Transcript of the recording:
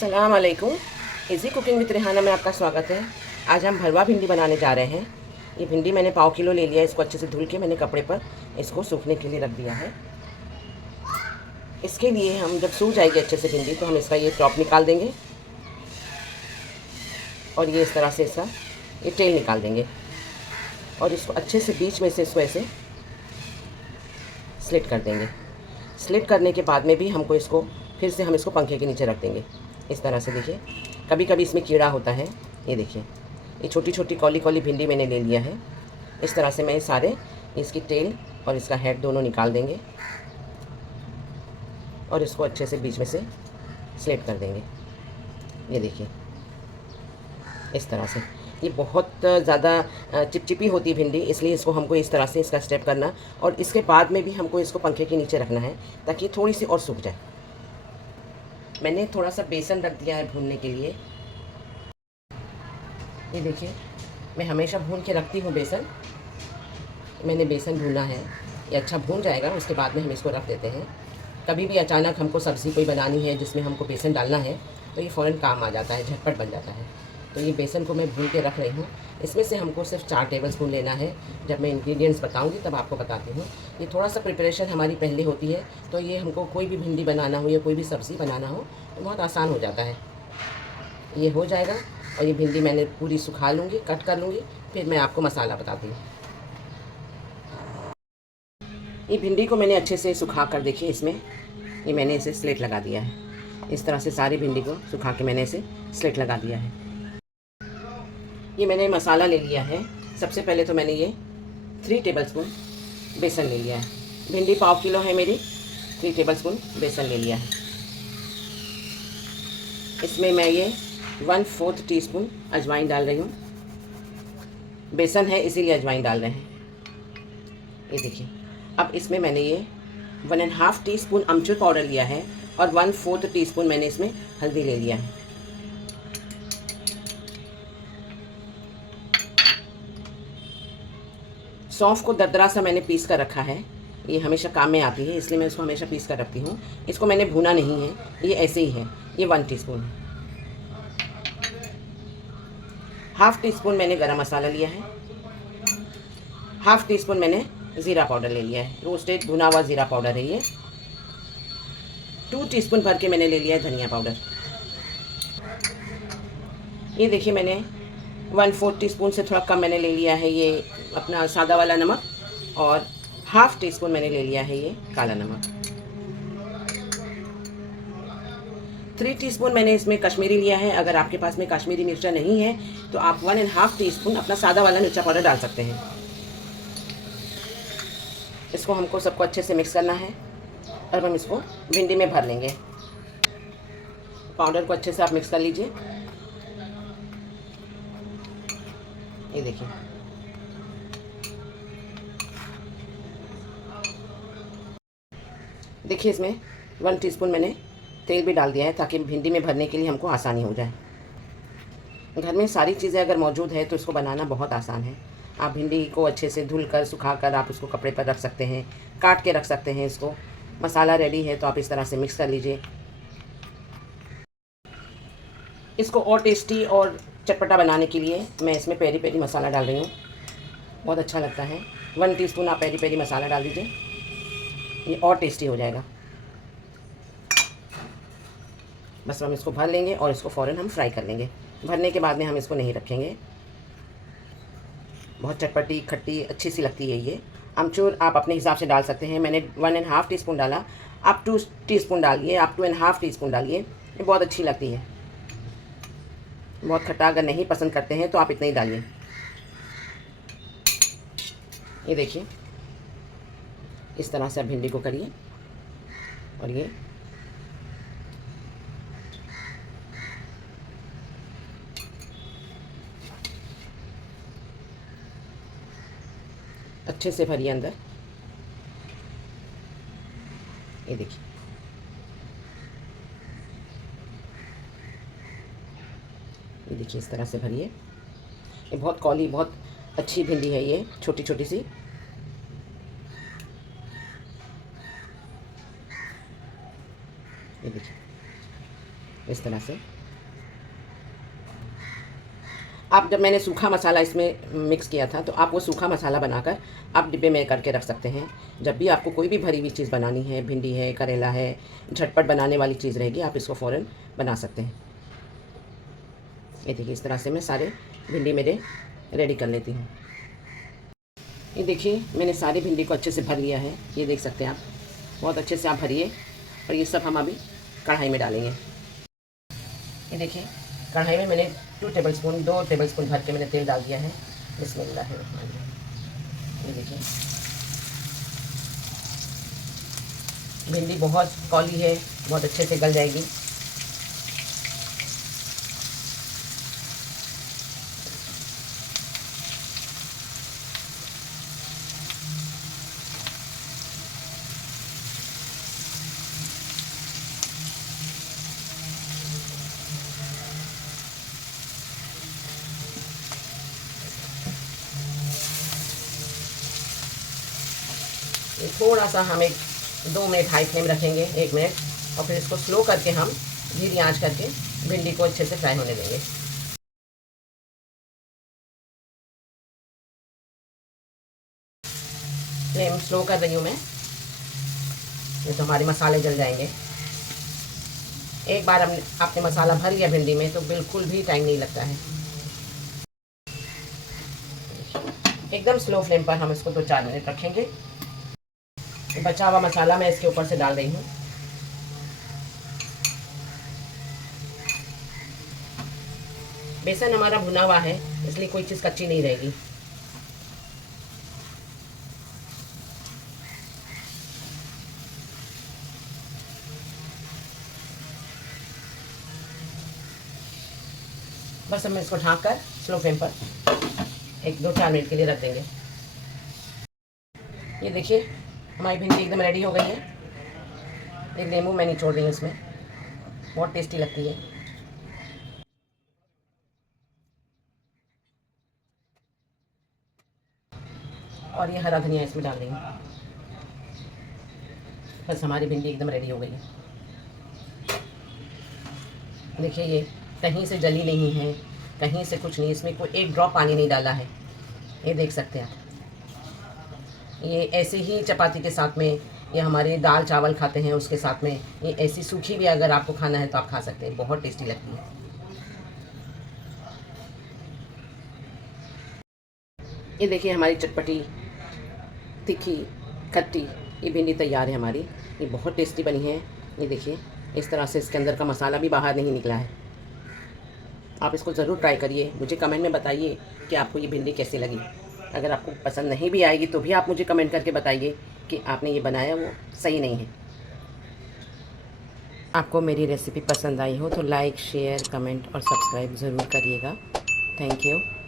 अस्सलाम वालेकुम। Easy cooking with Rehana में आपका स्वागत है। आज हम भरवा भिंडी बनाने जा रहे हैं। ये भिंडी मैंने पाव किलो ले लिया है। इसको अच्छे से धुल के मैंने कपड़े पर इसको सूखने के लिए रख दिया है। इसके लिए हम जब सूख जाएगी अच्छे से भिंडी तो हम इसका ये टॉप निकाल देंगे और ये इस तरह से इसका ये तेल निकाल देंगे और इसको अच्छे से बीच में से इसको ऐसे स्लिट कर देंगे। स्लिट करने के बाद में भी हमको इसको फिर से हम इसको पंखे के नीचे रख देंगे इस तरह से। देखिए कभी कभी इसमें कीड़ा होता है। ये देखिए ये छोटी छोटी कौली कौली भिंडी मैंने ले लिया है। इस तरह से मैं सारे इसकी टेल और इसका हेड दोनों निकाल देंगे और इसको अच्छे से बीच में से स्लिट कर देंगे। ये देखिए इस तरह से। ये बहुत ज़्यादा चिपचिपी होती है भिंडी, इसलिए इसको हमको इस तरह से इसका स्टेप करना और इसके बाद में भी हमको इसको पंखे के नीचे रखना है ताकि थोड़ी सी और सूख जाए। मैंने थोड़ा सा बेसन रख दिया है भूनने के लिए। ये देखिए मैं हमेशा भून के रखती हूँ बेसन। मैंने बेसन भूना है, ये अच्छा भून जाएगा उसके बाद में हम इसको रख देते हैं। कभी भी अचानक हमको सब्ज़ी कोई बनानी है जिसमें हमको बेसन डालना है तो ये फ़ौरन काम आ जाता है, झटपट बन जाता है। तो ये बेसन को मैं भून के रख रही हूँ। इसमें से हमको सिर्फ 4 टेबल स्पून लेना है। जब मैं इंग्रेडिएंट्स बताऊँगी तब आपको बताती हूँ। ये थोड़ा सा प्रिपरेशन हमारी पहले होती है तो ये हमको कोई भी भिंडी बनाना हो या कोई भी सब्ज़ी बनाना हो तो बहुत आसान हो जाता है। ये हो जाएगा और ये भिंडी मैंने पूरी सुखा लूँगी, कट कर लूँगी, फिर मैं आपको मसाला बताती हूँ। ये भिंडी को मैंने अच्छे से सुखा कर देखिए इसमें ये मैंने इसे स्लेट लगा दिया है। इस तरह से सारी भिंडी को सुखा के मैंने इसे स्लेट लगा दिया है। ये मैंने मसाला ले लिया है। सबसे पहले तो मैंने ये 3 टेबल स्पून बेसन ले लिया है। भिंडी पाव किलो है मेरी, 3 टेबल स्पून बेसन ले लिया है। इसमें मैं ये 1/4 टीस्पून अजवाइन डाल रही हूँ। बेसन है इसीलिए अजवाइन डाल रहे हैं। ये देखिए अब इसमें मैंने ये 1.5 टीस्पून अमचूर पाउडर लिया है और 1/4 टीस्पून मैंने इसमें हल्दी ले लिया है। सौंफ को दरदरा सा मैंने पीस कर रखा है। ये हमेशा काम में आती है इसलिए मैं इसको हमेशा पीस कर रखती हूँ। इसको मैंने भूना नहीं है, ये ऐसे ही है। ये 1 टीस्पून है। 1/2 टीस्पून मैंने गरम मसाला लिया है। 1/2 टीस्पून मैंने ज़ीरा पाउडर ले लिया है। रोस्टेड भुना हुआ ज़ीरा पाउडर है ये। 2 टीस्पून भर के मैंने ले लिया है धनिया पाउडर। ये देखिए मैंने 1/4 टीस्पून से थोड़ा कम मैंने ले लिया है ये अपना सादा वाला नमक और 1/2 टीस्पून मैंने ले लिया है ये काला नमक। 3 टीस्पून मैंने इसमें कश्मीरी लिया है। अगर आपके पास में कश्मीरी मिर्चा नहीं है तो आप 1.5 टीस्पून अपना सादा वाला मिर्चा पाउडर डाल सकते हैं। इसको हमको सबको अच्छे से मिक्स करना है और हम इसको भिंडी में भर लेंगे। पाउडर को अच्छे से आप मिक्स कर लीजिए। ये देखिए देखिए इसमें 1 टीस्पून मैंने तेल भी डाल दिया है ताकि भिंडी में भरने के लिए हमको आसानी हो जाए। घर में सारी चीज़ें अगर मौजूद है तो इसको बनाना बहुत आसान है। आप भिंडी को अच्छे से धुल कर सुखा कर आप उसको कपड़े पर रख सकते हैं, काट के रख सकते हैं। इसको मसाला रेडी है तो आप इस तरह से मिक्स कर लीजिए। इसको और टेस्टी और चटपटा बनाने के लिए मैं इसमें पेरी पेरी मसाला डाल रही हूँ। बहुत अच्छा लगता है। 1 टीस्पून आप पेरी पेरी मसाला डाल दीजिए, ये और टेस्टी हो जाएगा। बस हम इसको भर लेंगे और इसको फ़ौरन हम फ्राई कर लेंगे। भरने के बाद में हम इसको नहीं रखेंगे। बहुत चटपटी खट्टी अच्छी सी लगती है ये। अमचूर आप अपने हिसाब से डाल सकते हैं। मैंने 1.5 टीस्पून डाला, आप 2 टीस्पून डालिए, आप 2.5 टीस्पून डालिए। ये बहुत अच्छी लगती है। बहुत खट्टा अगर नहीं पसंद करते हैं तो आप इतना ही डालिए। ये देखिए इस तरह से आप भिंडी को करिए और ये अच्छे से भरिए अंदर। ये देखिए ये देखिए इस तरह से भरिए। ये बहुत कौली बहुत अच्छी भिंडी है, ये छोटी छोटी सी। ये देखिए इस तरह से। आप जब मैंने सूखा मसाला इसमें मिक्स किया था तो आप वो सूखा मसाला बनाकर आप डिब्बे में करके रख सकते हैं। जब भी आपको कोई भी भरी हुई चीज़ बनानी है, भिंडी है, करेला है, झटपट बनाने वाली चीज़ रहेगी, आप इसको फ़ौरन बना सकते हैं। ये देखिए, इस तरह से मैं सारे भिंडी मेरे रेडी कर लेती हूँ। ये देखिए, मैंने सारी भिंडी को अच्छे से भर लिया है, ये देख सकते हैं आप। बहुत अच्छे से आप भरिए और ये सब हम अभी कढ़ाई में डालेंगे। ये देखिए, कढ़ाई में मैंने 2 टेबलस्पून भर के मैंने तेल डाल दिया है। बिस्मिल्लाहिर्रहमानिर्रहीम। ये देखिए, भिंडी बहुत कौली है, बहुत अच्छे से गल जाएगी। थोड़ा सा हम 2 मिनट हाई फ्लेम रखेंगे, 1 मिनट, और फिर इसको स्लो करके हम धीमी आंच करके भिंडी को अच्छे से फ्राई होने देंगे। फ्लेम स्लो कर रही हूँ मैं, नहीं तो हमारे मसाले जल जाएंगे। एक बार आपने मसाला भर लिया भिंडी में तो बिल्कुल भी टाइम नहीं लगता है। एकदम स्लो फ्लेम पर हम इसको 2-4 मिनट रखेंगे। बचा हुआ मसाला मैं इसके ऊपर से डाल रही हूँ। बेसन हमारा भुना हुआ है, इसलिए कोई चीज़ कच्ची नहीं रहेगी। बस हम इसको ढक कर स्लो फ्लेम पर 1-2-4 मिनट के लिए रख देंगे। ये देखिए, हमारी भिंडी एकदम रेडी हो गई है। एक नींबू मैं निचोड़ रही हूँ इसमें, बहुत टेस्टी लगती है। और ये हरा धनिया इसमें डाल रही हूँ। बस हमारी भिंडी एकदम रेडी हो गई है। देखिए, ये कहीं से जली नहीं है, कहीं से कुछ नहीं, इसमें कोई एक ड्रॉप पानी नहीं डाला है। ये देख सकते हैं आप। ये ऐसे ही चपाती के साथ में, या हमारे दाल चावल खाते हैं उसके साथ में, ये ऐसी सूखी भी अगर आपको खाना है तो आप खा सकते हैं, बहुत टेस्टी लगती है। ये देखिए, हमारी चटपटी तीखी खट्टी ये भिंडी तैयार है हमारी। ये बहुत टेस्टी बनी है। ये देखिए, इस तरह से इसके अंदर का मसाला भी बाहर नहीं निकला है। आप इसको ज़रूर ट्राई करिए, मुझे कमेंट में बताइए कि आपको ये भिंडी कैसी लगी। अगर आपको पसंद नहीं भी आएगी तो भी आप मुझे कमेंट करके बताइए कि आपने ये बनाया वो सही नहीं है। आपको मेरी रेसिपी पसंद आई हो तो लाइक, शेयर, कमेंट और सब्सक्राइब ज़रूर करिएगा। Thank you.